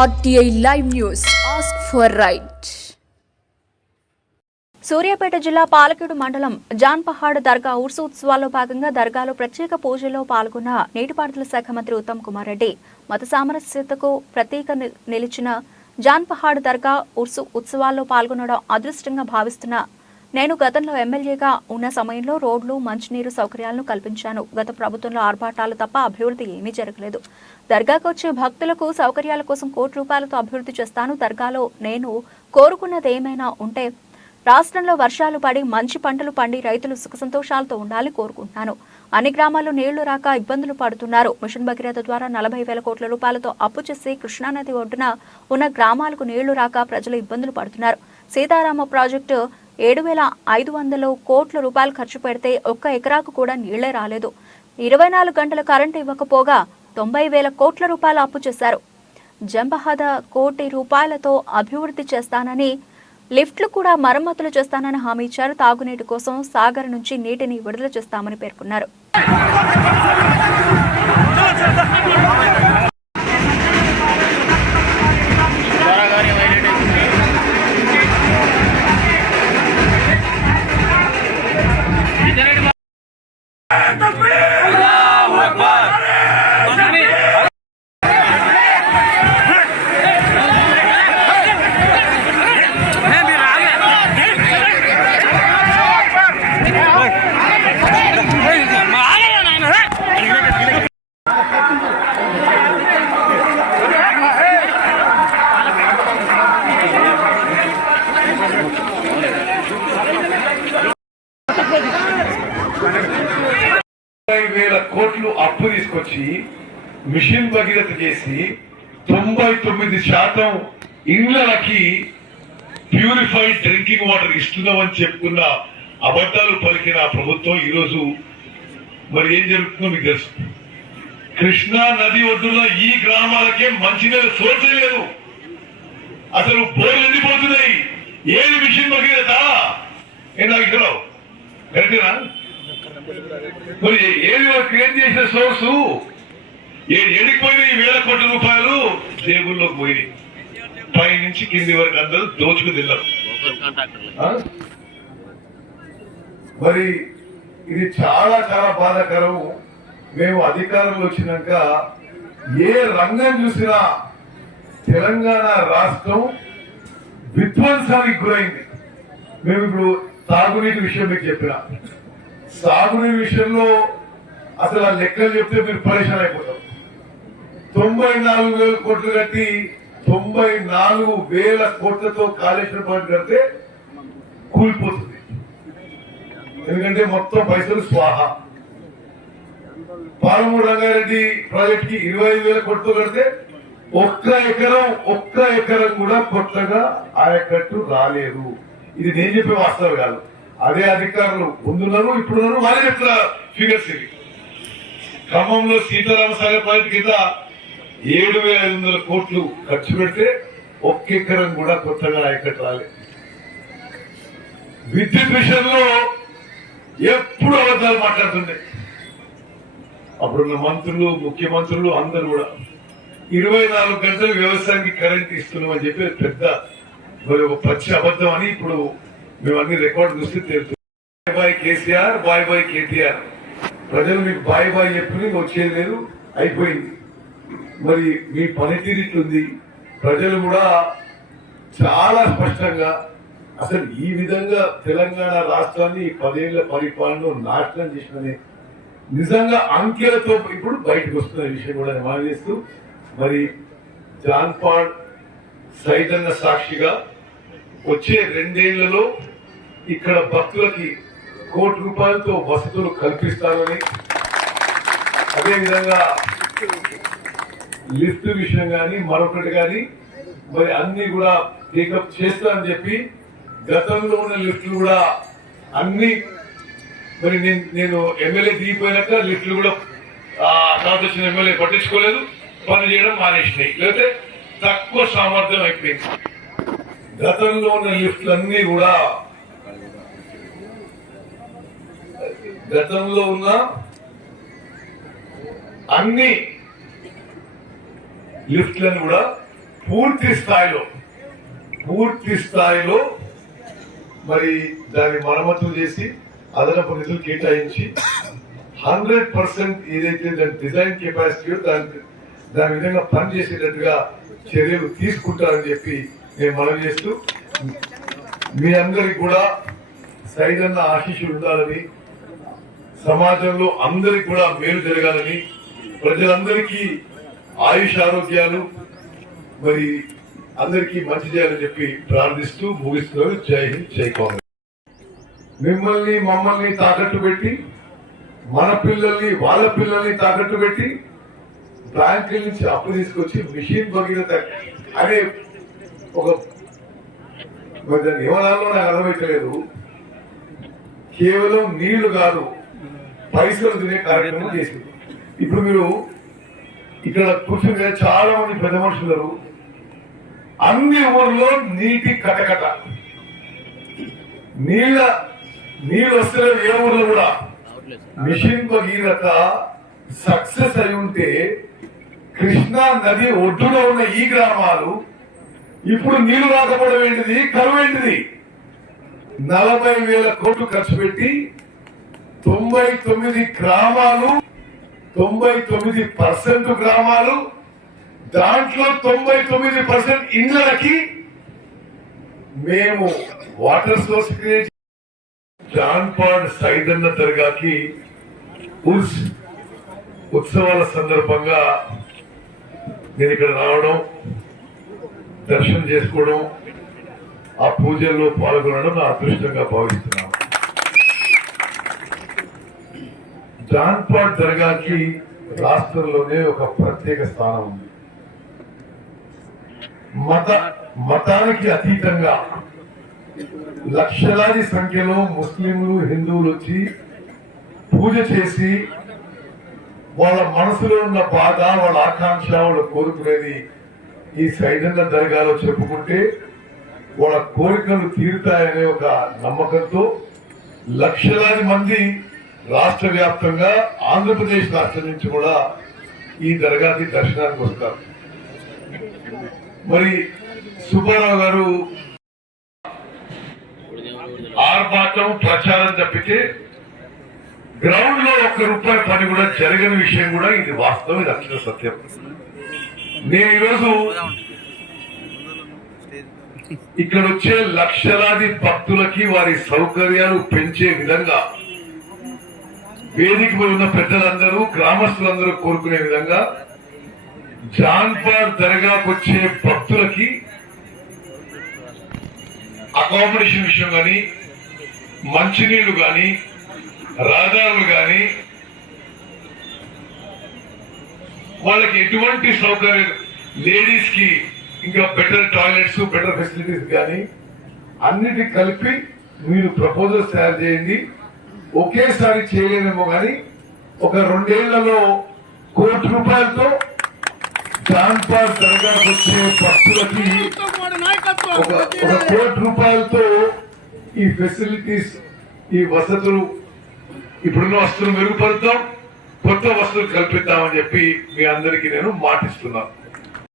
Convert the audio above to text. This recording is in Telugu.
RTI Live News. Ask for right. Suryapet జిల్లా పాలకేడు మండలం జాన్పహాడ్ దర్గా ఉర్సు ఉత్సవాల్లో భాగంగా దర్గాలో ప్రత్యేక పూజల్లో పాల్గొన్న నీటిపారుదల శాఖ మంత్రి ఉత్తమ్ కుమార్ రెడ్డి మత సామరస్యతకు ప్రతీక నిలిచిన జాన్పహాడ్ దర్గా ఉర్సు ఉత్సవాల్లో పాల్గొనడం అదృష్టంగా భావిస్తున్న నేను గతంలో ఎమ్మెల్యేగా ఉన్న సమయంలో రోడ్లు మంచినీరు సౌకర్యాలను కల్పించాను. గత ప్రభుత్వంలో ఆర్భాటాలు తప్ప అభివృద్ధి ఏమీ జరగలేదు. దర్గాకు వచ్చే భక్తులకు సౌకర్యాల కోసం ₹1,00,00,000తో అభివృద్ధి చేస్తాను. దర్గాలో నేను కోరుకున్నది ఏమైనా ఉంటే రాష్ట్రంలో వర్షాలు పడి మంచి పంటలు పండి రైతులు సుఖ సంతోషాలతో ఉండాలని కోరుకుంటున్నాను. అన్ని గ్రామాల్లో నీళ్లు రాక ఇబ్బందులు పడుతున్నారు. మిషన్ భగీరథ ద్వారా ₹40,000 కోట్ల అప్పు చేసి కృష్ణానది ఒడ్డున ఉన్న గ్రామాలకు నీళ్లు రాక ప్రజలు ఇబ్బందులు పడుతున్నారు. సీతారామ ప్రాజెక్టు ₹7,500 కోట్ల ఖర్చు పెడితే ఒక్క ఎకరాకు కూడా నీళ్లే రాలేదు. 24 గంటల కరెంటు ఇవ్వకపోగా ₹90,000 కోట్ల అప్పు చేశారు. జంబహద ₹1,00,00,000తో అభివృద్ధి చేస్తానని లిఫ్ట్లు కూడా మరమ్మతులు చేస్తానని హామీ ఇచ్చారు. తాగునీటి కోసం సాగర్ నుంచి నీటిని విడుదల చేస్తామని పేర్కొన్నారు. కోట్లు అప్పు తీసుకొచ్చి మిషన్ భగీరథ చేసి 99% ఇళ్లకి ప్యూరిఫైడ్ డ్రింకింగ్ వాటర్ ఇస్తున్నామని చెప్పుకున్న అబద్ధాలు పలికిన ప్రభుత్వం ఈరోజు మరి ఏం జరుగుతుందో మీకు తెలుసు. కృష్ణా నది ఒడ్డున ఈ గ్రామాలకే మంచినీళ్ళ సోర్స్ లేదు. అసలు బోర్లు ఎండిపోతున్నాయి. ఏది మిషన్ భగీరథ నాగేశ్వరరావు కరెక్టేనా? మరి ఏది క్రియేట్ చేసిన సోర్సు ఏడిపోయినాయి? ₹1,000 కోట్ల జేబుల్లోకి పోయినాయి. పై నుంచి కింది వరకు అందరూ దోచుకు తిన్నారు. మరి ఇది చాలా చాలా బాధాకరం. మేము అధికారంలో వచ్చినాక ఏ రంగం చూసినా తెలంగాణ రాష్ట్రం విధ్వంసానికి గురైంది. మేము ఇప్పుడు తాగునీటి విషయం మీకు చెప్పిన, సాగునీటి విషయంలో అసలు ఆ లెక్కలు చెప్తే మీరు పరేషాన్ అయిపోతారు. 94,000 కోట్లు కట్టి 94,000 కోట్లతో కాళేశ్వరం ప్రాజెక్టు కడితే కూలిపోతుంది. ఎందుకంటే మొత్తం పైసలు స్వాహ. పాలమూరు రంగారెడ్డి ప్రాజెక్ట్ కి 25,000 కోట్లతో కడితే ఒక్క ఎకరం కూడా కొత్తగా ఆయకట్టు రాలేదు. ఇది నేను చెప్పే వాస్తవం కాదు. అదే అధికారులు ముందున్నారు, ఇప్పుడున్నారు, వాళ్ళే చెప్తున్న ఫిగర్స్ ఇవి. ఖమ్మంలో సీతారామ సాగర్ ప్రాజెక్టు కింద 7,500 కోట్లు ఖర్చు పెడితే ఒక్క ఎకరం కూడా కొత్తగా ఆయకట్టు రాలేదు. విద్యుత్ విషయంలో ఎప్పుడు అబద్ధాలు మాట్లాడుతుండే. అప్పుడున్న మంత్రులు, ముఖ్యమంత్రులు అందరూ కూడా 24 గంటలు వ్యవసాయానికి కరెంట్ ఇస్తున్నామని చెప్పి పెద్ద మరి ఒక పచ్చి అబద్ధం అని ఇప్పుడు మేము అన్ని రికార్డు చూస్తే తెలుసు. Bye KCR, bye KTR. ప్రజలు మీకు బాయ్ చెప్పుకుని వచ్చేది లేదు, అయిపోయింది. మరి మీ పనితీరు ఇట్లుంది. ప్రజలు కూడా చాలా స్పష్టంగా అసలు ఈ విధంగా తెలంగాణ రాష్ట్రాన్ని 10 ఏళ్ల పరిపాలన నాశనం చేసిన నిజంగా అంకెలతో ఇప్పుడు బయటకు వస్తున్న విషయం కూడా మనం చేస్తూ మరి జాన్పాడ్ సైతన్న సాక్షిగా వచ్చే 2 ఏళ్లలో ఇక్కడ భక్తులకి ₹1,00,00,000 వసతులు కల్పిస్తారని, అదేవిధంగా లిఫ్ట్ విషయం కానీ మరొకటి కానీ మరి అన్ని కూడా టేకప్ చేస్తారని చెప్పి గతంలో ఉన్న లిఫ్ట్లు కూడా అన్ని మరి నేను ఎమ్మెల్యే దిగిపోయినాక లిఫ్ట్లు కూడా తర్వాత వచ్చిన ఎమ్మెల్యే పట్టించుకోలేదు, పని చేయడం మానేసినాయి, లేకపోతే తక్కువ సామర్థ్యం అయిపోయింది. గతంలో ఉన్న లిఫ్ట్లన్నీ కూడా గతంలో ఉన్న అన్ని లిఫ్ట్లను కూడా పూర్తి స్థాయిలో మరి దాన్ని మరమ్మతులు చేసి అదనపు నిధులు కేటాయించి 100% ఏదైతే దాని డిజైన్ కెపాసిటీ దాని విధంగా పనిచేసేటట్టుగా చర్యలు తీసుకుంటారని చెప్పి నేను మనవి చేస్తూ మీ అందరికి కూడా సైదన్న ఆశీస్సులు ఉండాలని, సమాజంలో అందరికి కూడా మేలు జరగాలని, ప్రజలందరికీ ఆయుష్ ఆరోగ్యాలు మరి అందరికీ మంచి చేయాలని చెప్పి ప్రార్థిస్తూ ముగిస్తున్నారు. జై హింద్, జై కాంగ్రెస్. మమ్మల్ని తాకట్టు పెట్టి మన పిల్లల్ని వాళ్ళ పిల్లల్ని తాకట్టు పెట్టి బ్యాంకుల నుంచి అప్పు తీసుకొచ్చి మిషన్ భగీరథ అనే ఒక నియమనాల్లో నాకు అర్థమైతలేదు. కేవలం నీళ్లు కాదు, పైసలు తినే కార్యక్రమం చేసింది. ఇప్పుడు మీరు ఇక్కడ కూర్చుని చాలా మంది పెద్ద మనుషులు, అన్ని ఊర్లో నీటి కటకట, నీళ్ళు వస్తలేదు ఏ ఊర్లో కూడా. మిషన్ భగీరథ సక్సెస్ అయి ఉంటే కృష్ణా నది ఒడ్డులో ఉన్న ఈ గ్రామాలు ఇప్పుడు నీళ్లు రాకపోవడం ఏంటిది, కరువు ఏంటిది? 40,000 కోట్లు ఖర్చు పెట్టి 99 గ్రామాలు, 99% గ్రామాలు, దాంట్లో 99% ఇళ్లకి మేము water source create. Janpad Saidanna దర్గాకి ఉర్స్ ఉత్సవాల సందర్భంగా నేను ఇక్కడ రావడం, దర్శనం చేసుకోవడం, ఆ పూజల్లో పాల్గొనడం నా అదృష్టంగా భావిస్తున్నాను. జాన్పాడ్ దర్గాకి రాష్ట్రంలోనే ఒక ప్రత్యేక స్థానం ఉంది. మతానికి అతీతంగా లక్షలాది సంఖ్యలో ముస్లింలు, హిందువులు వచ్చి పూజ చేసి వాళ్ళ మనసులో ఉన్న బాధ, వాళ్ళ ఆకాంక్ష, వాళ్ళు కోరుకునేది ఈ సైదన్న దర్గాలో చెప్పుకుంటే వాళ్ళ కోరికలు తీరుతాయనే ఒక నమ్మకంతో లక్షలాది మంది రాష్ట్ర వ్యాప్తంగా, ఆంధ్రప్రదేశ్ రాష్ట్రం నుంచి కూడా ఈ దర్గాకి దర్శనానికి వస్తారు. మరి సుబ్బారావు గారు ఆర్భాటం ప్రచారం తప్పితే గ్రౌండ్ లో ₹1 పని కూడా జరగని విషయం కూడా ఇది వాస్తవం, ఇది అక్షర సత్యం. నేను ఈరోజు ఇక్కడ వచ్చే లక్షలాది భక్తులకి వారి సౌకర్యాలు పెంచే విధంగా, వేదిక మీద ఉన్న పెద్దలందరూ, గ్రామస్తులందరూ కోరుకునే విధంగా జాన్పాడ్ దర్గాకు వచ్చే భక్తులకి అకామిడేషన్ విషయం కానీ, మంచినీళ్లు కానీ, రహదారులు కానీ, వాళ్ళకి ఎటువంటి సౌకర్యం, లేడీస్ కి ఇంకా బెటర్ టాయిలెట్స్, బెటర్ ఫెసిలిటీస్ కానీ అన్నిటి కలిపి మీరు ప్రపోజల్స్ తయారు చేయండి. ఒకేసారి చేయలేమేమో కానీ ఒక 2 ఏళ్లలో ₹1 కోటి జాన్పాడ్ దర్గాకు వచ్చే భక్తులకి ఒక ₹1 కోటి ఈ ఫెసిలిటీస్, ఈ వసతులు, ఇప్పుడున్న వసతులు మెరుగుపరుద్దాం, కొత్త వసతులు కల్పిద్దామని చెప్పి మీ అందరికీ నేను మాటిస్తున్నాను.